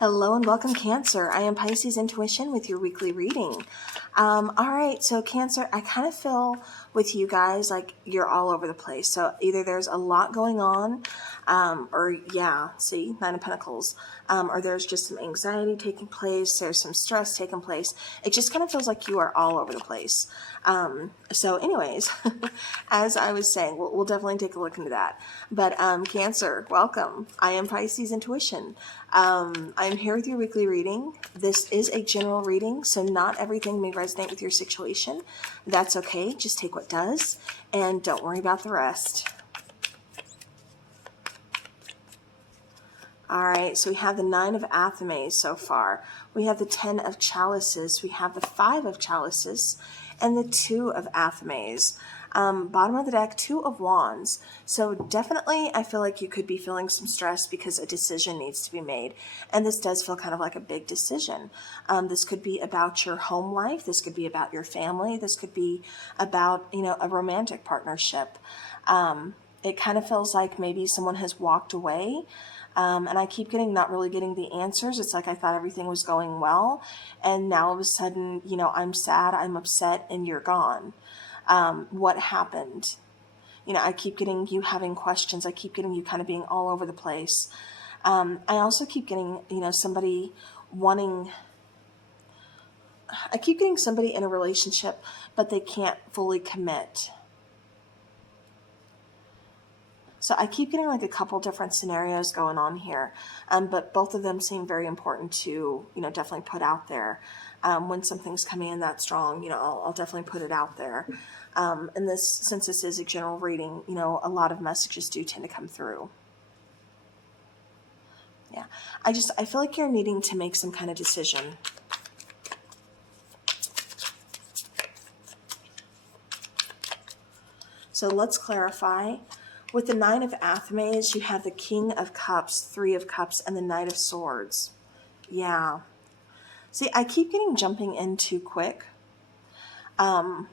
Hello and welcome, Cancer. I am Pisces Intuition with your weekly reading. All right, so Cancer, I kind of feel with you guys like you're all over the place. So either there's a lot going on, or see, Nine of Pentacles, or there's just some anxiety taking place. There's some stress taking place. It just kind of feels like you are all over the place. So anyways, as I was saying, we'll definitely take a look into that. But Cancer, welcome. I am Pisces Intuition. I'm here with your weekly reading. This is a general reading, so not everything may resonate with your situation. That's okay. Just take what does, and don't worry about the rest. All right, so we have the Nine of Athames so far. We have the Ten of Chalices. We have the Five of Chalices and the Two of Athames. Bottom of the deck, Two of Wands. So definitely I feel like you could be feeling some stress because a decision needs to be made. And this does feel kind of like a big decision. This could be about your home life. This could be about your family. This could be about, a romantic partnership. It kind of feels like maybe someone has walked away. And I keep not really getting the answers. It's like I thought everything was going well. And now all of a sudden, I'm sad, I'm upset, and you're gone. What happened? I keep getting you having questions. I keep getting you kind of being all over the place. I also keep getting, somebody wanting... I keep getting somebody in a relationship, but they can't fully commit. So I keep getting like a couple different scenarios going on here, but both of them seem very important to, definitely put out there. When something's coming in that strong, I'll definitely put it out there. And since this is a general reading, a lot of messages do tend to come through. Yeah, I feel like you're needing to make some kind of decision. So let's clarify. With the Nine of Athames, you have the King of Cups, Three of Cups, and the Knight of Swords. Yeah. See, I keep getting jumping in too quick. I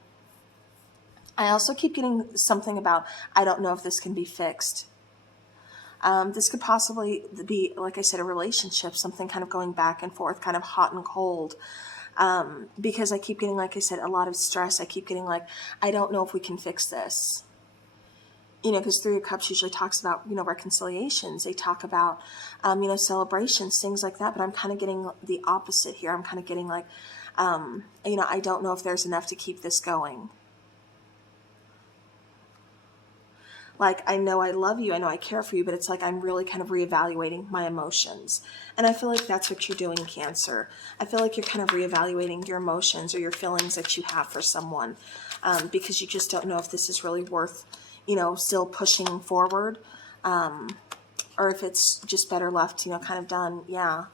also keep getting something about, I don't know if this can be fixed. This could possibly be, like I said, a relationship, something kind of going back and forth, kind of hot and cold. Because I keep getting, like I said, a lot of stress. I keep getting like, I don't know if we can fix this. Because Three of Cups usually talks about, reconciliations. They talk about, celebrations, things like that. But I'm kind of getting the opposite here. I'm kind of getting like, I don't know if there's enough to keep this going. Like, I know I love you. I know I care for you. But it's like I'm really kind of reevaluating my emotions. And I feel like that's what you're doing, Cancer. I feel like you're kind of reevaluating your emotions or your feelings that you have for someone. Because you just don't know if this is really worth still pushing forward, or if it's just better left, kind of done. Yeah.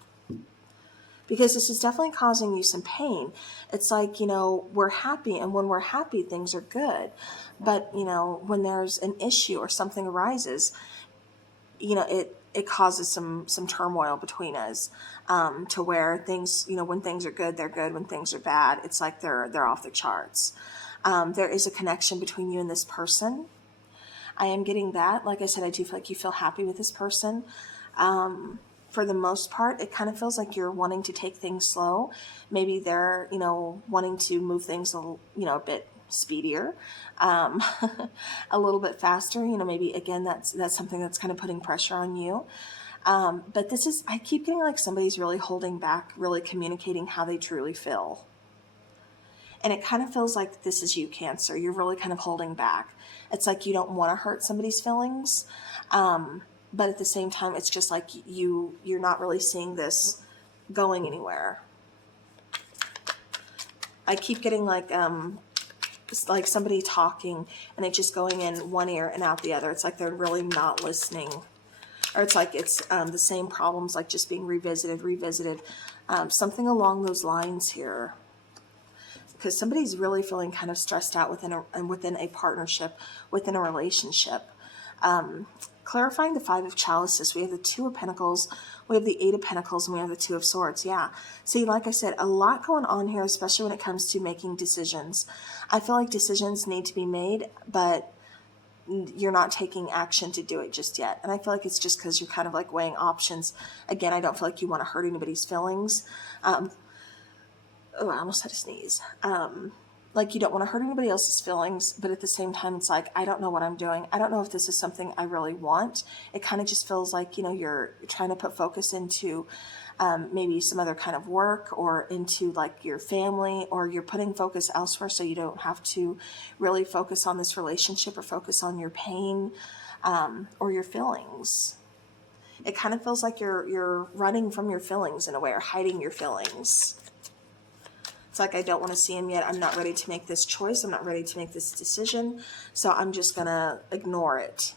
Because this is definitely causing you some pain. It's like, we're happy, and when we're happy, things are good. But, when there's an issue or something arises, it causes some turmoil between us, to where things, when things are good, they're good. When things are bad, it's like they're off the charts. There is a connection between you and this person. I am getting that. Like I said, I do feel like you feel happy with this person. For the most part, it kind of feels like you're wanting to take things slow. Maybe they're, wanting to move things, a bit speedier, a little bit faster. Maybe again, that's something that's kind of putting pressure on you. But I keep getting like somebody's really holding back, really communicating how they truly feel. And it kind of feels like this is you, Cancer. You're really kind of holding back. It's like you don't want to hurt somebody's feelings. But at the same time, it's just like you're not really seeing this going anywhere. I keep getting like somebody talking and it just going in one ear and out the other. It's like they're really not listening. Or it's like it's the same problems, like just being revisited. Something along those lines here. Because somebody's really feeling kind of stressed out within a partnership, within a relationship. Clarifying the Five of Chalices, we have the Two of Pentacles, we have the Eight of Pentacles, and we have the Two of Swords. Yeah. See, like I said, a lot going on here, especially when it comes to making decisions. I feel like decisions need to be made, but you're not taking action to do it just yet. And I feel like it's just because you're kind of like weighing options. Again, I don't feel like you want to hurt anybody's feelings. Oh, I almost had to sneeze. Like you don't want to hurt anybody else's feelings, but at the same time, it's like, I don't know what I'm doing. I don't know if this is something I really want. It kind of just feels like, you're trying to put focus into maybe some other kind of work or into like your family, or you're putting focus elsewhere so you don't have to really focus on this relationship or focus on your pain or your feelings. It kind of feels like you're running from your feelings in a way, or hiding your feelings. It's like, I don't want to see him yet. I'm not ready to make this choice. I'm not ready to make this decision. So I'm just going to ignore it.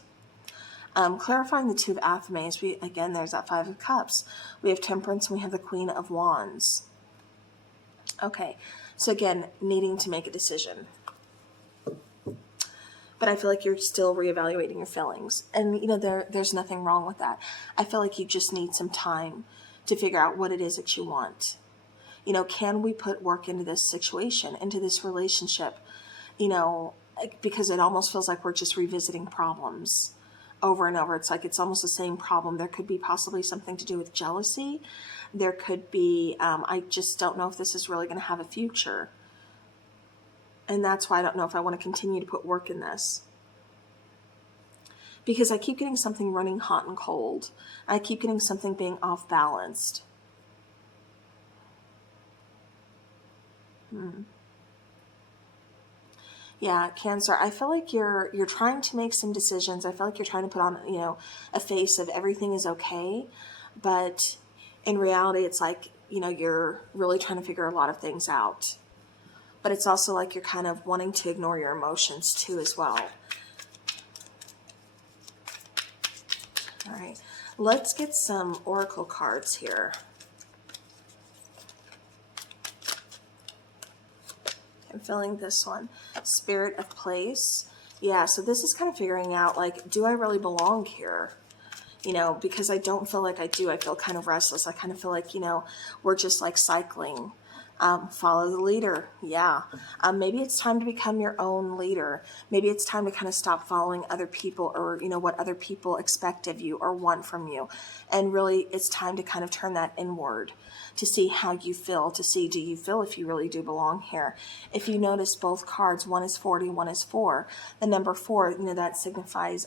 Clarifying the Two of Athame, again, there's that Five of Cups. We have Temperance and we have the Queen of Wands. Okay, so again, needing to make a decision. But I feel like you're still reevaluating your feelings. And, there's nothing wrong with that. I feel like you just need some time to figure out what it is that you want. Can we put work into this situation, into this relationship? Because it almost feels like we're just revisiting problems over and over. It's like it's almost the same problem. There could be possibly something to do with jealousy. There could be, I just don't know if this is really going to have a future. And that's why I don't know if I want to continue to put work in this. Because I keep getting something running hot and cold. I keep getting something being off balanced. Yeah, Cancer, I feel like you're trying to make some decisions. I feel like you're trying to put on, a face of everything is okay. But in reality, it's like, you're really trying to figure a lot of things out. But it's also like you're kind of wanting to ignore your emotions too as well. All right, let's get some oracle cards here. I'm feeling this one, Spirit of Place. Yeah, so this is kind of figuring out, like, do I really belong here? Because I don't feel like I do. I feel kind of restless. I kind of feel like, we're just like cycling. Follow the leader. Yeah. Maybe it's time to become your own leader. Maybe it's time to kind of stop following other people, or, what other people expect of you or want from you. And really, it's time to kind of turn that inward to see how you feel, to see, do you feel if you really do belong here? If you notice both cards, one is 40, one is 4. The number 4, that signifies,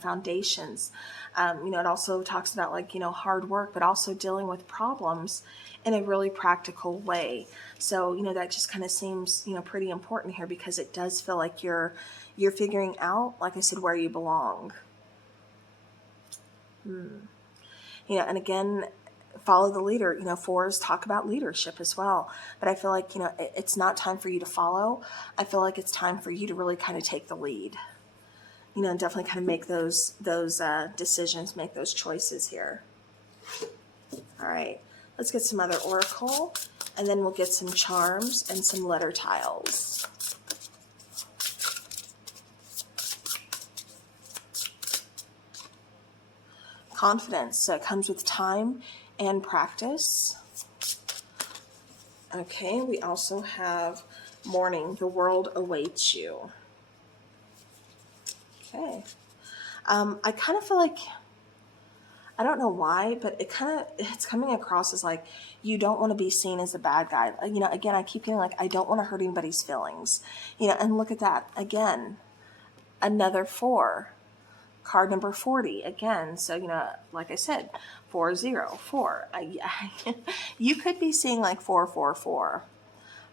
foundations. It also talks about like, hard work, but also dealing with problems in a really practical way. So, that just kind of seems, pretty important here, because it does feel like you're figuring out, like I said, where you belong. And again, follow the leader. 4s talk about leadership as well. But I feel like, it's not time for you to follow. I feel like it's time for you to really kind of take the lead. And definitely kind of make those decisions, make those choices here. All right. Let's get some other oracle, and then we'll get some charms and some letter tiles. Confidence. So it comes with time and practice. Okay, we also have Morning. The world awaits you. Okay. I kind of feel like, I don't know why, but it's coming across as like, you don't want to be seen as a bad guy. Again, I keep getting like, I don't want to hurt anybody's feelings. And look at that. Again, another 4. Card number 40 again. So, like I said, 404. You could be seeing like 444.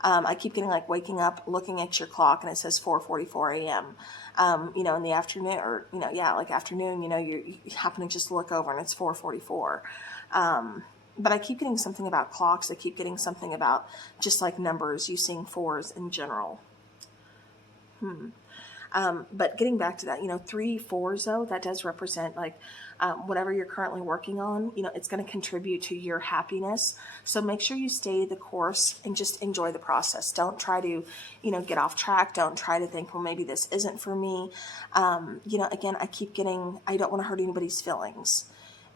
I keep getting like waking up, looking at your clock, and it says 4:44 a.m. In the afternoon, or like afternoon. You happen to just look over and it's 4:44. But I keep getting something about clocks. I keep getting something about just like numbers. You seeing 4s in general. But getting back to that, 3 4s though, that does represent like whatever you're currently working on, it's going to contribute to your happiness. So make sure you stay the course and just enjoy the process. Don't try to, get off track. Don't try to think, well, maybe this isn't for me. Again, I keep getting, I don't want to hurt anybody's feelings.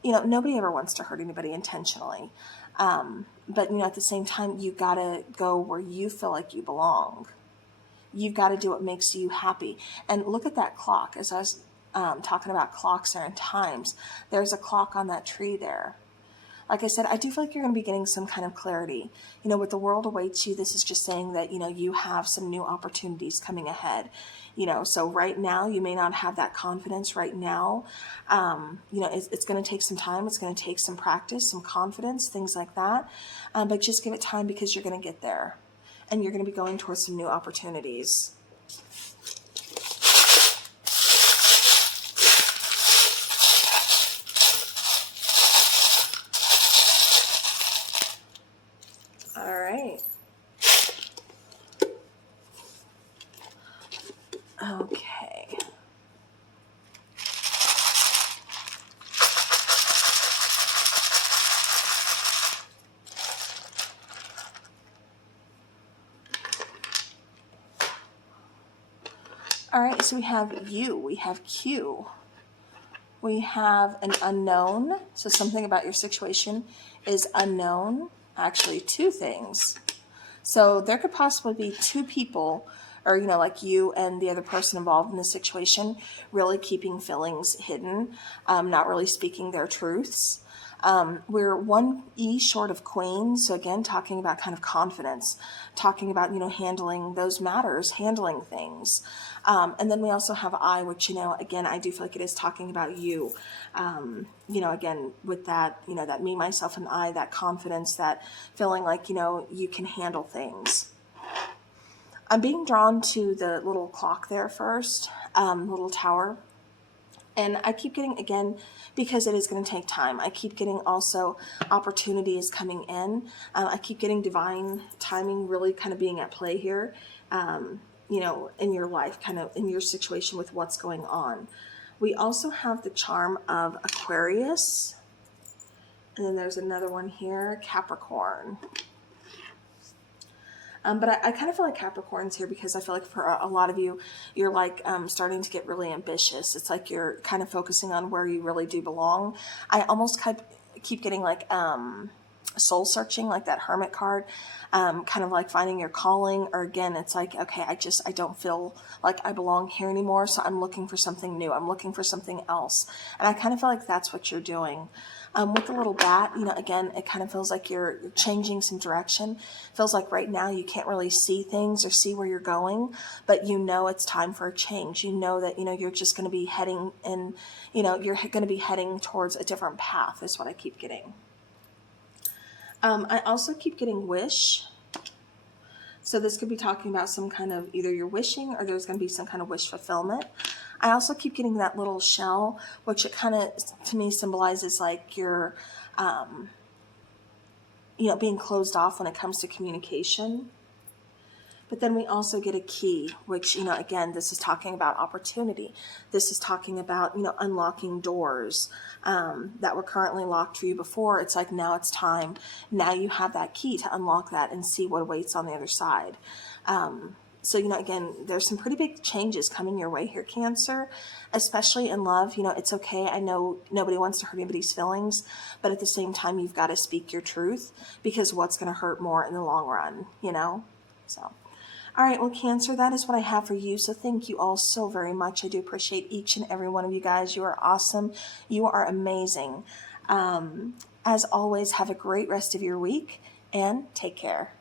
Nobody ever wants to hurt anybody intentionally. But, at the same time, you got to go where you feel like you belong. You've got to do what makes you happy. And look at that clock. As I was talking about clocks there and times, there's a clock on that tree there. Like I said, I do feel like you're going to be getting some kind of clarity. You know, what the world awaits you, this is just saying that, you know, you have some new opportunities coming ahead. You know, so right now you may not have that confidence right now. You know, it's going to take some time. It's going to take some practice, some confidence, things like that. But just give it time, because you're going to get there. And you're going to be going towards some new opportunities. All right. Okay. All right, so we have you, we have Q, we have an unknown. So something about your situation is unknown. Actually, two things. So there could possibly be two people, or, you know, like you and the other person involved in the situation, really keeping feelings hidden, not really speaking their truths. We're one E short of Queen. So again, talking about kind of confidence, talking about, you know, handling those matters, handling things. And then we also have I, which, you know, again, I do feel like it is talking about you. You know, again, with that, you know, that me, myself, and I, that confidence, that feeling like, you know, you can handle things. I'm being drawn to the little clock there first, little tower. And I keep getting, again, because it is going to take time, I keep getting also opportunities coming in. I keep getting divine timing really kind of being at play here, you know, in your life, kind of in your situation with what's going on. We also have the charm of Aquarius. And then there's another one here, Capricorn. But I kind of feel like Capricorn's here because I feel like for a lot of you, you're like starting to get really ambitious. It's like you're kind of focusing on where you really do belong. I almost keep getting like soul searching, like that Hermit card, kind of like finding your calling. Or again, it's like, okay, I don't feel like I belong here anymore, so I'm looking for something new. I'm looking for something else. And I kind of feel like that's what you're doing. With the little bat, you know, again, it kind of feels like you're changing some direction. Feels like right now you can't really see things or see where you're going, but you know it's time for a change. You know that, you know, you're just going to be heading in, you know, you're going to be heading towards a different path is what I keep getting. I also keep getting wish. So this could be talking about some kind of, either you're wishing or there's going to be some kind of wish fulfillment. I also keep getting that little shell, which it kind of, to me, symbolizes like you're, you know, being closed off when it comes to communication. But then we also get a key, which, you know, again, this is talking about opportunity. This is talking about, you know, unlocking doors that were currently locked for you before. It's like, now it's time. Now you have that key to unlock that and see what awaits on the other side. So, you know, again, there's some pretty big changes coming your way here, Cancer, especially in love. You know, it's okay. I know nobody wants to hurt anybody's feelings, but at the same time, you've got to speak your truth, because what's going to hurt more in the long run, you know? So, all right, well, Cancer, that is what I have for you. So thank you all so very much. I do appreciate each and every one of you guys. You are awesome. You are amazing. As always, have a great rest of your week and take care.